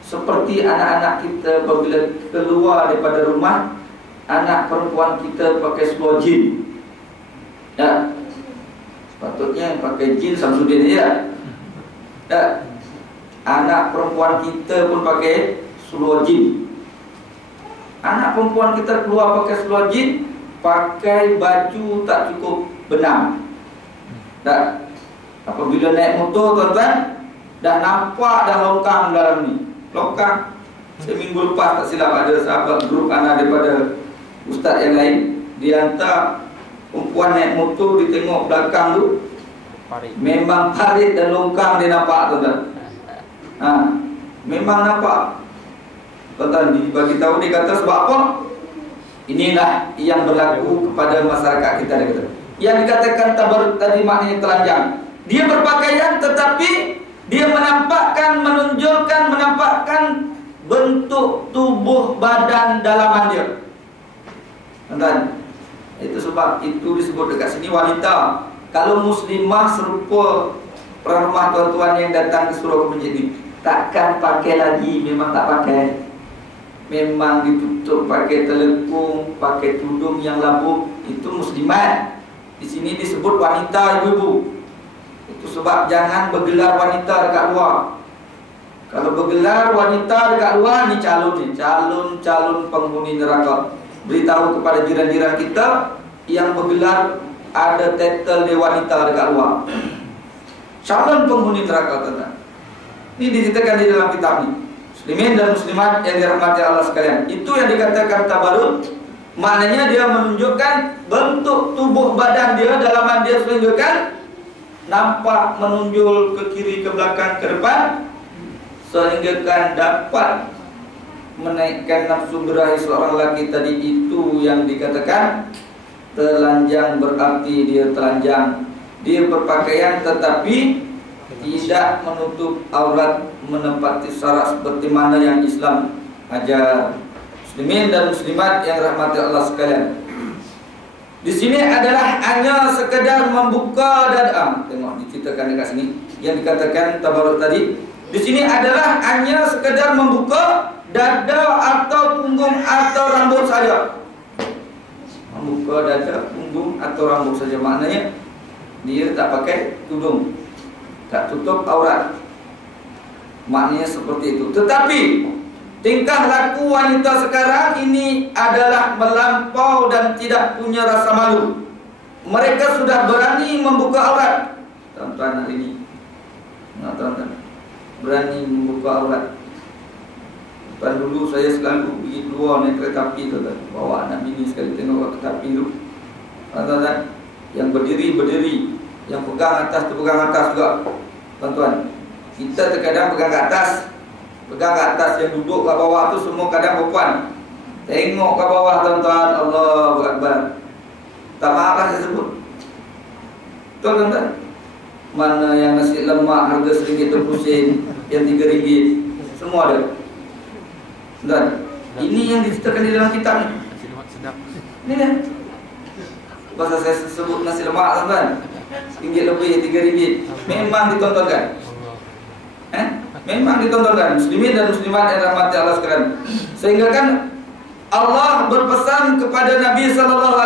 Seperti anak-anak kita apabila keluar daripada rumah, anak perempuan kita pakai seluar jin. Ya, sepatutnya pakai jin Samsudin ya. Ya, anak perempuan kita pun pakai seluar jin. Anak perempuan kita keluar pakai seluar jin, pakai baju tak cukup benang. Dan apabila naik motor tuan-tuan, dah nampak dah longkang dalam ni. Longkang. Seminggu lepas tak silap ada sahabat grup anak daripada ustaz yang lain, dia hantar perempuan naik motor, dia tengok belakang tu parit. Memang parit dan longkang dia nampak tuan-tuan. Memang nampak. Tuan-tuan dibagi tahu, dia kata sebab apa? Inilah yang berlaku kepada masyarakat kita, dia kata. Yang dikatakan tabarut tadi maknanya telanjang. Dia berpakaian tetapi dia menampakkan, menunjukkan, menampakkan bentuk tubuh badan dalaman dia. Tuan-tuan, itu sebab itu disebut dekat sini wanita. Kalau muslimah serupa orang rumah tuan-tuan yang datang ke surau ke masjid ni, takkan pakai lagi, memang tak pakai. Memang ditutup pakai telekung, pakai tudung yang labuh. Itu muslimat. Di sini disebut wanita, ibu-ibu. Itu sebab jangan bergelar wanita dekat luar. Kalau bergelar wanita dekat luar, ni calon penghuni neraka. Beritahu kepada jiran-jiran kita yang bergelar ada title dia wanita dekat luar, calon penghuni neraka, tuan-tuan. Ini diceritakan di dalam kitab ni. Muslimin dan muslimat yang dirahmati Allah sekalian, itu yang dikatakan tabarut. Maknanya dia menunjukkan bentuk tubuh badan dia, dalaman dia menunjukkan, nampak menunjul ke kiri, ke belakang, ke depan, sehingga kan dapat menaikkan nafsu birahi seorang lelaki tadi. Itu yang dikatakan telanjang, berarti dia telanjang. Dia berpakaian tetapi tidak menutup aurat, menepati syarat seperti mana yang Islam ajar. Muslimin dan muslimat yang rahmati Allah sekalian, di sini adalah hanya sekedar membuka dada. Tengok diceritakan dekat sini yang dikatakan tabarut tadi. Di sini adalah hanya sekedar membuka dada atau punggung atau rambut saja. Membuka dada, punggung atau rambut saja, maknanya dia tak pakai tudung, tak tutup aurat. Maknanya seperti itu. Tetapi tingkah laku wanita sekarang ini adalah melampau dan tidak punya rasa malu. Mereka sudah berani membuka aurat. Tuan-tuan hari ini, tuan-tuan berani membuka aurat. Tuan dulu saya selalu pergi keluar naik kereta api, tuan-tuan, bawa anak bini sekali tengok kereta api tu. Tuan-tuan, yang berdiri, yang pegang atas tu pegang atas juga. Tuan-tuan, kita terkadang pegang ke atas, yang duduk kat bawah tu semua kadang perempuan. Tengok ke bawah, tuan-tuan, Allahu Akbar. Tak marah saya sebut. Tuan-tuan, mana yang nasi lemak harga RM1.20, yang RM3, semua ada. Tuan, ini yang diceritakan di dalam kitab ni. Nasi lemak sedap. Ini kan pasal saya sebut nasi lemak, tuan-tuan, RM1 lebih, RM3. Memang ditontonkan. Memang ditontonkan. Muslimin dan muslimat yang rahmati Allah sekalian. Sehingga kan Allah berpesan kepada Nabi SAW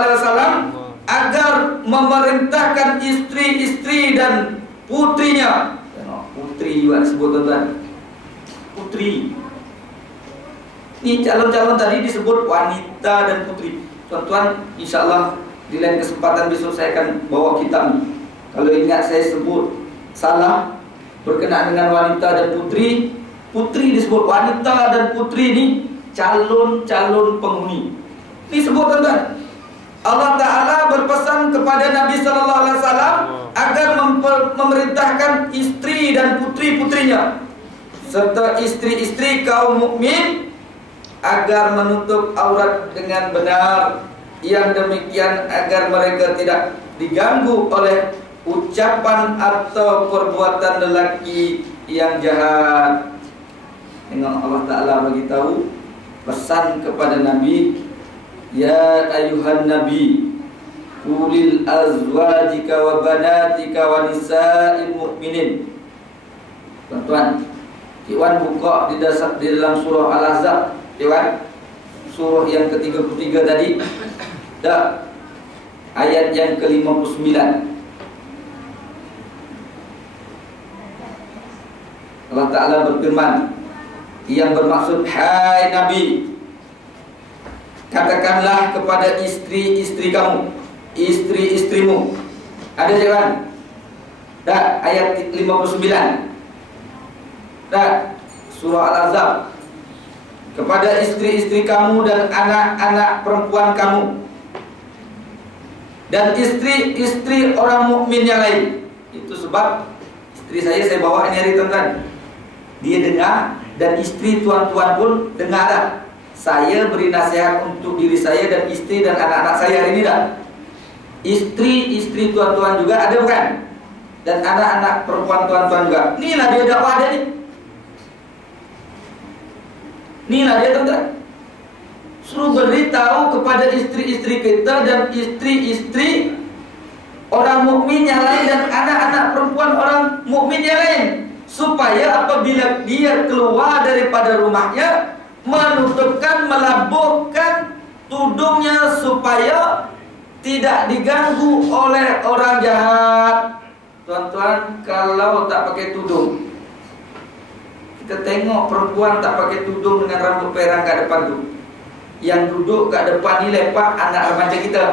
agar memerintahkan istri-istri dan putrinya. Putri juga disebut, tuan-tuan. Putri. Ini calon-calon tadi disebut wanita dan putri. Tuan-tuan, insyaAllah di lain kesempatan besok saya akan bawa kitab ni. Kalau ingat saya sebut salah berkenaan dengan wanita dan putri, putri disebut wanita dan putri ni calon-calon penghuni. Ini sebut, tuan-tuan. Allah Ta'ala berpesan kepada Nabi SAW agar memerintahkan istri dan putri-putrinya serta istri-istri kaum mukmin agar menutup aurat dengan benar. Yang demikian agar mereka tidak diganggu oleh ucapan atau perbuatan lelaki yang jahat. Tengok Allah Ta'ala bagi tahu, pesan kepada Nabi, ya ayuhan Nabi, qulil azwajika wa banatika wa nisa'il mu'minin. Tuan-tuan, Iwan buka di dalam surah Al-Ahzab, Iwan, surah yang ke-33 tadi, dah, ayat yang ke-59. Allah Ta'ala berfirman, yang bermaksud, hai Nabi, katakanlah kepada istri-istri kamu, istri-istrimu. Ada jangan? Dah, ayat 59. Dah, surah Al-Ahzab. Kepada istri-istri kamu dan anak-anak perempuan kamu dan istri-istri orang mukmin yang lain. Itu sebab istri saya bawa ini hari tuan-tuan. Dia dengar, dan istri tuan-tuan pun dengar. Saya beri nasihat untuk diri saya dan istri dan anak-anak saya hari ini dah. Istri-istri tuan-tuan juga ada bukan? Dan anak-anak perempuan tuan-tuan juga. Inilah dia dakwah dia ni. Inilah dia tuan-tuan. Suruh beritahu kepada istri-istri kita dan istri-istri orang mukmin yang lain dan anak-anak perempuan orang mukmin yang lain, supaya apabila dia keluar daripada rumahnya, menutupkan, melabuhkan tudungnya supaya tidak diganggu oleh orang jahat. Tuan-tuan, kalau tak pakai tudung, kita tengok perempuan tak pakai tudung dengan rambut perang kat depan tu, yang duduk kat depan ni lepak anak remaja kita.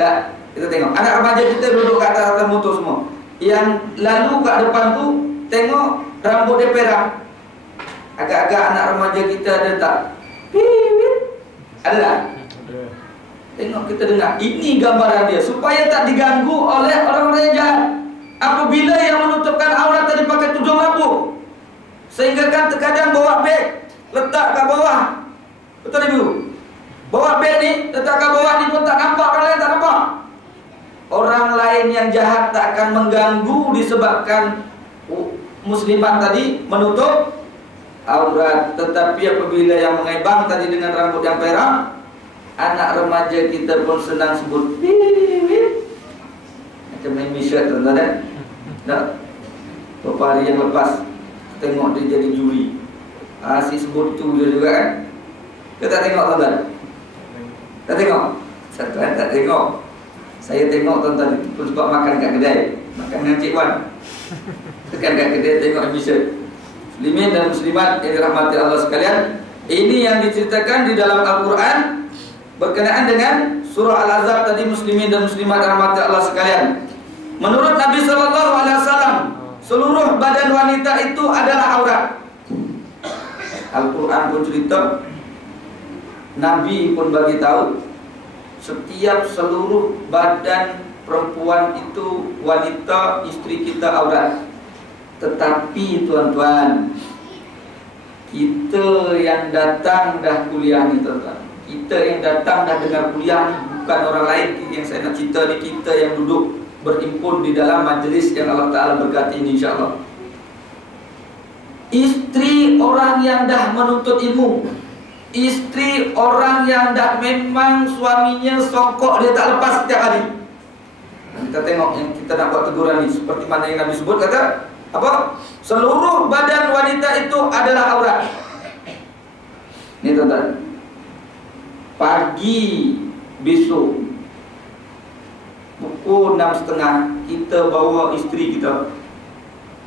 Tak, kita tengok anak remaja kita duduk kat atas motor semua. Yang lalu kat depan tu, tengok rambut dia perang. Agak-agak anak remaja kita ada tak? Ada tak? Tengok, kita dengar. Ini gambaran dia, supaya tak diganggu oleh orang-orang yang jahat. Apabila yang menutupkan aurat tadi pakai tudung lampu, sehingga kan terkadang bawa beg letak kat bawah. Betul ibu? Bawa beg ni letak kat bawah ni pun tak nampak, orang lain tak nampak. Orang lain yang jahat tak akan mengganggu disebabkan muslimat tadi menutup aurat. Tetapi apabila yang mengebang tadi dengan rambut yang perang, anak remaja kita pun senang sebut macam main misyak tuan-tuan. Tak? Beberapa hari yang lepas tengok dia jadi juri. Si sebut tu dia juga kan. Kita tak tengok tuan-tuan? Tak tengok? Tuan-tuan tak tengok. Saya tengok tuan-tuan itu pun sebab makan kat kedai, makan dengan Cik Wan. Tekan kat kedai tengok emission. Muslimin dan muslimat yang dirahmati Allah sekalian, ini yang diceritakan di dalam Al-Quran berkenaan dengan surah Al-Ahzab tadi. Muslimin dan muslimat dirahmati Allah sekalian, menurut Nabi SAW, seluruh badan wanita itu adalah aurat. Al-Quran pun cerita, Nabi pun bagi tahu, setiap seluruh badan perempuan itu wanita, istri kita aurat. Tetapi tuan-tuan, kita yang datang dah kuliah ni tuan-tuan, kita yang datang dah dengar kuliah ni, bukan orang lain yang saya nak cerita ni, kita yang duduk berhimpun di dalam majlis yang Allah Ta'ala berkati ini, insyaAllah. Istri orang yang dah menuntut ilmu, istri orang yang dah memang suaminya songkok dia tak lepas setiap hari. Kita tengok yang kita nak buat teguran ni, seperti mana yang Nabi sebut, kata apa? Seluruh badan wanita itu adalah aurat. Ni tuan-tuan, pagi besok pukul 6.30 kita bawa isteri kita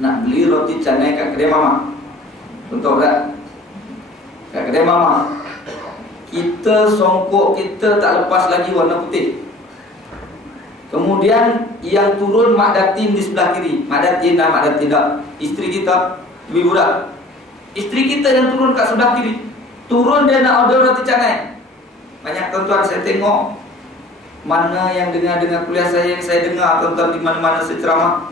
nak beli roti canai kat kedai mama. Betul tak? Kat kedai mama, kita songkok kita tak lepas lagi warna putih. Kemudian yang turun mak datin di sebelah kiri. Mak datin tak, isteri kita, ibu budak. Isteri kita yang turun kat sebelah kiri, turun dia nak order roti canai. Banyak tuan-tuan saya tengok, mana yang dengar kuliah saya, yang saya dengar tuan-tuan di mana-mana saya ceramah,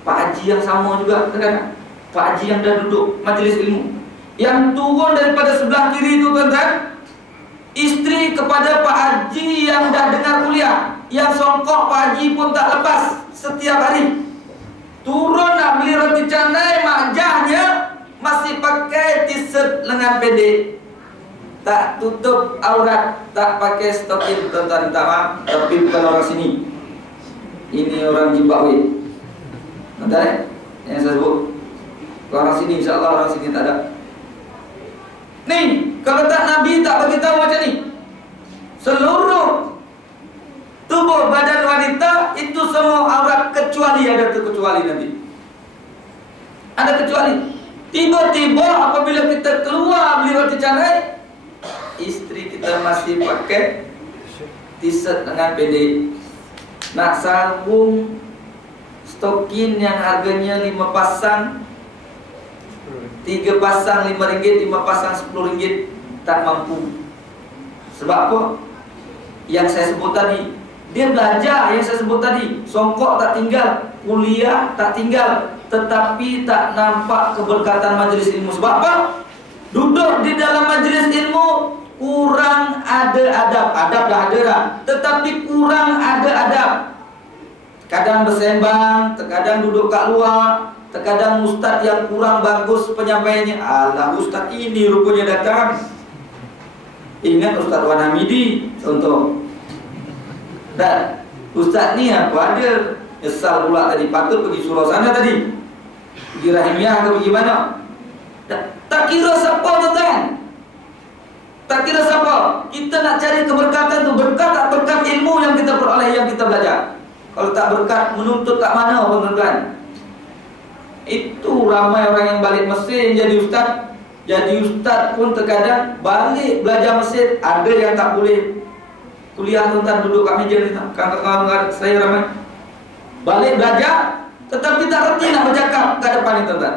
Pak Haji yang sama juga kadang-kadang, Pak Haji yang dah duduk majlis ilmu, yang turun daripada sebelah kiri itu tuan-tuan, isteri kepada Pak Haji yang dah dengar kuliah, yang songkok Pak Haji pun tak lepas setiap hari. Turun nak beli roti canai, makjahnya masih pakai t-shirt lengan pendek, tak tutup aurat, tak pakai stokin. Tuan-tuan minta maaf, tapi bukan orang sini, ini orang Zimbabwe. Tuan-tuan yang saya sebut, Orang sini insya-Allah, orang sini tak ada. Nih, kalau tak Nabi tak bagi tahu macam ni. Seluruh tubuh badan wanita itu semua aurat kecuali ada terkecuali nanti. Ada kecuali. Tiba-tiba apabila kita keluar beli roti canai, istri kita masih pakai t-shirt lengan pendek. Nak sarung stokin yang harganya 5 pasang, 3 pasang RM5, 5 pasang RM10, tak mampu. Sebab apa? Yang saya sebut tadi, dia belajar yang saya sebut tadi. Songkok tak tinggal, kuliah tak tinggal, tetapi tak nampak keberkatan majlis ilmu. Sebab apa? Duduk di dalam majlis ilmu kurang ada adab. Adab dah ada dah, tetapi kurang ada adab. Kadang bersembang, terkadang duduk kat luar, terkadang ustaz yang kurang bagus penyampaiannya. Alah, ustaz ini rupanya datang. Ingat Ustaz Wan Hamidi contoh. Dan ustaz ni apa ada? Nyesal pula tadi, patut pergi surau sana tadi. Pergi Rahimiah ke pergi mana? Tak kira siapa tuan. Tak kira siapa. Kita nak cari keberkatan tu. Berkat tak berkat ilmu yang kita peroleh, yang kita belajar. Kalau tak berkat, menuntut kat mana tuan-tuan? Itu ramai orang yang balik Mesir jadi ustaz. Jadi ustaz pun terkadang balik belajar Mesir, ada yang tak boleh kuliah tuan-tuan, duduk kat meja ni. Kawan-kawan saya ramai balik belajar, tetapi tak reti nak bercakap ke depan ni tuan-tuan.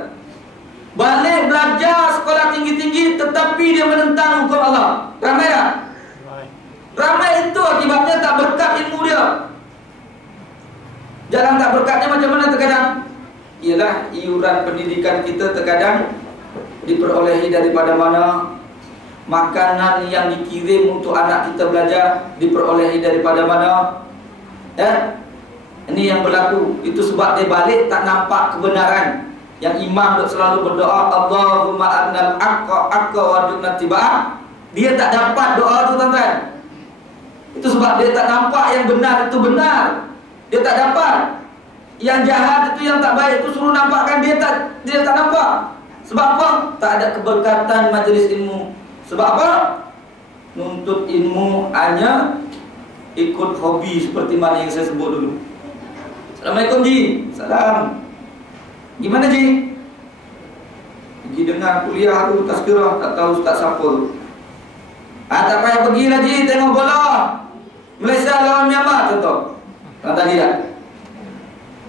Balik belajar sekolah tinggi-tinggi, tetapi dia menentang hukum Allah. Ramai tak? Ramai. Itu akibatnya tak berkat ilmu dia. Jalan tak berkatnya macam mana terkadang? Ialah iuran pendidikan kita terkadang diperolehi daripada mana? Makanan yang dikirim untuk anak kita belajar diperolehi daripada mana? Ini yang berlaku. Itu sebab dia balik tak nampak kebenaran. Yang imam selalu berdoa, Allahumma arnal haqqa warzuqna ittiba'ah. Dia tak dapat doa tu tuan-tuan. Itu sebab dia tak nampak yang benar itu benar. Dia tak dapat. Yang jahat itu, yang tak baik itu suruh nampakkan, dia tak nampak. Sebab apa? Tak ada keberkatan majlis ilmu. Sebab apa? Nuntut ilmu hanya ikut hobi seperti mana yang saya sebut dulu. Assalamualaikum Ji. Salam. Gimana Ji? Ji dengar kuliah tu tazkirah, tak tahu ustaz siapa tu. Tak payah pergilah Ji, tengok bola Malaysia lawan Myanmar contoh. Tadi tak?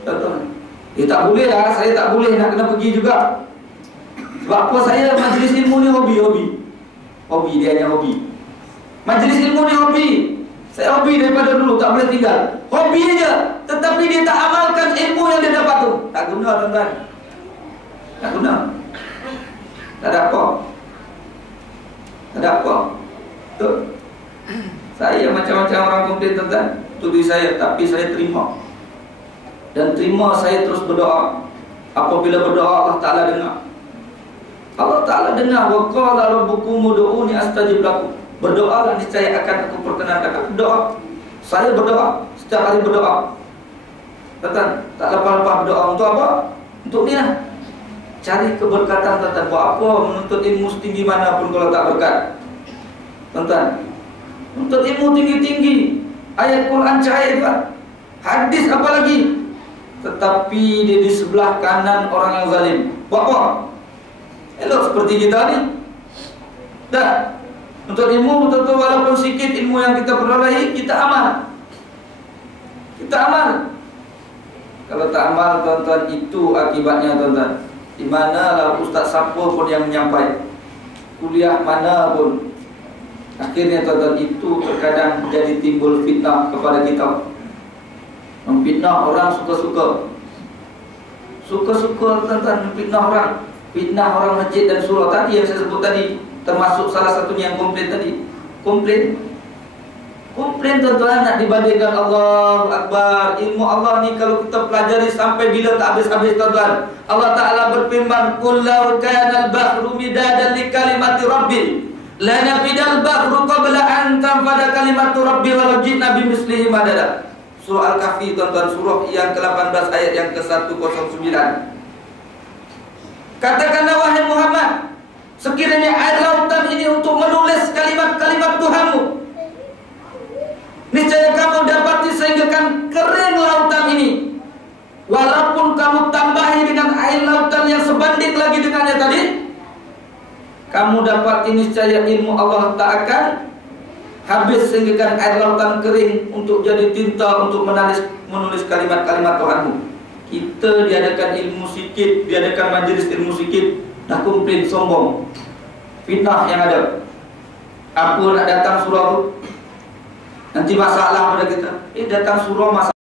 Contoh. Tak boleh lah, saya tak boleh nak kena pergi juga. Sebab apa? Saya majlis ilmu ni hobi. Hobi, dia hanya hobi. Majlis ilmu ni hobi. Saya hobi daripada dulu, tak boleh tinggal. Hobi aja, tetapi dia tak amalkan ilmu yang dia dapat tu. Tak guna tuan-tuan. Tak guna. Tak ada apa. Tak ada apa. Betul. Saya macam-macam orang komplain tuan-tuan, tuduh saya, tapi saya terima. Dan terima, saya terus berdoa. Apabila berdoa, Allah Ta'ala dengar. Allah Ta'ala dengar. Wa qala rabbukum ud'uni astajib lakum. Berdoalah, niscaya akan aku perkenankan. Doa. Saya berdoa, setiap hari berdoa. Tuan-tuan, tak lepas-lepas berdoa. Untuk apa? Untuk ni lah. Cari keberkatan tuan-tuan. Buat apa menuntut ilmu setinggi mana pun kalau tak berkat. Tuan-tuan, menuntut ilmu tinggi-tinggi, ayat Quran cair tuan, hadis apa lagi, tetapi dia di sebelah kanan orang yang zalim. Buat apa? Elok seperti kita ni. Dah. Untuk ilmu betul-betul walaupun sikit ilmu yang kita perolehi, kita amal. Kita amal. Kalau tak amal tuan-tuan, itu akibatnya tuan-tuan. Di manalah ustaz siapa pun yang menyampaikan, kuliah mana pun, akhirnya tuan-tuan itu terkadang jadi timbul fitnah kepada kita. Memfitnah orang suka-suka. Suka-suka tuan-tuan memfitnah orang. Fitnah orang masjid dan surau tadi yang saya sebut tadi, termasuk salah satunya yang komplain tadi. Komplain tuan-tuan nak dibandingkan. Allahu Akbar. Ilmu Allah ni kalau kita pelajari sampai bila tak habis-habis tuan-tuan. Allah Ta'ala berfirman, Qul law kana al-bahru midadan li kalimati rabbi lanafidal bahru qabla an tanfada kalimatu rabbi walau ji'na bimislihi madada. Surah Al-Kahfi tuan-tuan, surah yang ke-18 ayat yang ke-109. Katakanlah wahai Muhammad, sekiranya air lautan ini untuk menulis kalimat-kalimat Tuhanmu, niscaya kamu dapati sehingga kan kering lautan ini. Walaupun kamu tambahi dengan air lautan yang sebanding lagi dengannya tadi, kamu dapat niscaya ilmu Allah tak akan habis sehingga kan air lautan kering untuk jadi tinta untuk menulis kalimat-kalimat Tuhanmu. Kita diadakan ilmu sikit, diadakan majelis ilmu sikit, dah komplain sombong, fitnah yang ada. Apa nak datang surau tu? Nanti masalah pada kita. Datang surau masalah.